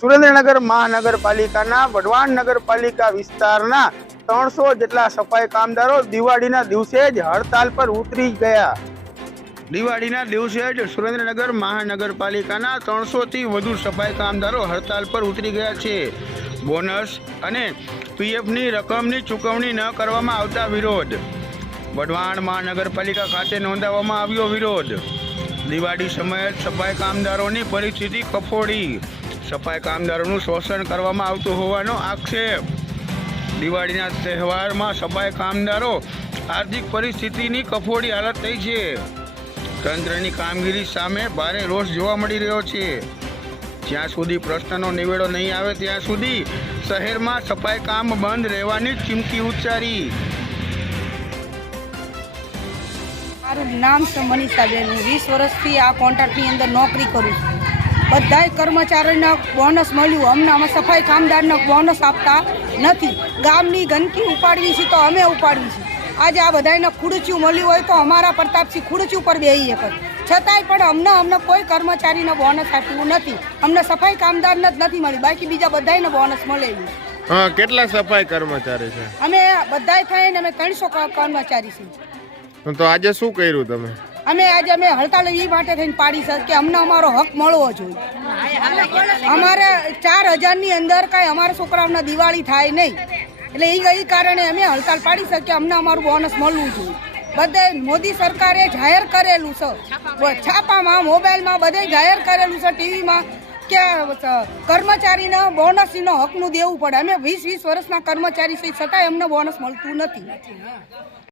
સુરેન્દ્રનગર મહાનગરપાલિકાના વઢવાણ નગરપાલિકા વિસ્તારના 300 જેટલા સફાઈ કામદારો દિવાળીના દિવસે જ હડતાલ પર ઉતરી ગયા। દિવાળીના દિવસે જ સુરેન્દ્રનગર મહાનગરપાલિકાના 300 થી વધુ સફાઈ કામદારો હડતાલ પર ઉતરી ગયા છે। બોનસ અને પીએફની રકમની ચૂકવણી ન કરવામાં આવતા વિરોધ। વઢવાણ મહાનગરપાલિકા ખાતે નોંધાવવામાં આવ્યો વિરોધ। દિવાળી સમયે સફાઈ કામદારોની પરિસ્થિતિ કફોડી। સફાઈ કામદારોનું શોષણ કરવામાં આવતું હોવાનો આક્ષેપ। દિવાળીના તહેવારમાં સફાઈ કામદારો આર્થિક પરિસ્થિતિની કફોડી હાલત થઈ છે। તંત્રની કામગીરી સામે ભારે રોષ જોવા મળી રહ્યો છે। જ્યાં સુધી પ્રશ્નનો નિવેડો નહીં આવે ત્યાં સુધી શહેરમાં સફાઈ કામ બંધ રહેવાની ચીમકી ઉચ્ચારી। મારું નામ છે મનીષાબેન। હું 20 વર્ષથી આ કોન્ટ્રાક્ટની અંદર નોકરી કરું છું। બધાય કર્મચારીને બોનસ મળ્યું, અમને આમાં સફાઈ કામદારને બોનસ આપતા નથી। ગામની ગંદકી ઉપાડવી છે તો અમે ઉપાડવી છે। આજે આ બધાને ખુડચિયું મળ્યું હોય તો અમારા પ્રતાપસિંહ ખુડચિયું પર બેસી શકે, છતાંય પણ અમને કોઈ કર્મચારીને બોનસ આપ્યું નથી। અમને સફાઈ કામદારને જ નથી મળી, બાકી બીજા બધાને બોનસ મળેલું। હા, કેટલા સફાઈ કર્મચારી છે? અમે બધાય થઈને અમે 300 કર્મચારી છીએ। તો આજે શું કર્યું તમે? અમે હડતાલ એ માટે થઈને પાડી છે કે અમને અમારો હક મળવો જોઈએ। અમારે 4000 ની અંદર કાંઈ અમારા છોકરાઓને દિવાળી થાય નહીં, એટલે એ કારણે અમે હડતાલ પાડી છે કે અમને અમારું બોનસ મળવું જોઈએ। બધે મોદી સરકારે જાહેર કરેલું છે, છાપામાં મોબાઈલમાં બધે જાહેર કરેલું છે, ટીવીમાં કે કર્મચારીને બોનસનો હકનું દેવું પડે। અમે 20 વર્ષના કર્મચારી છીએ, છતાંય અમને બોનસ મળતું નથી।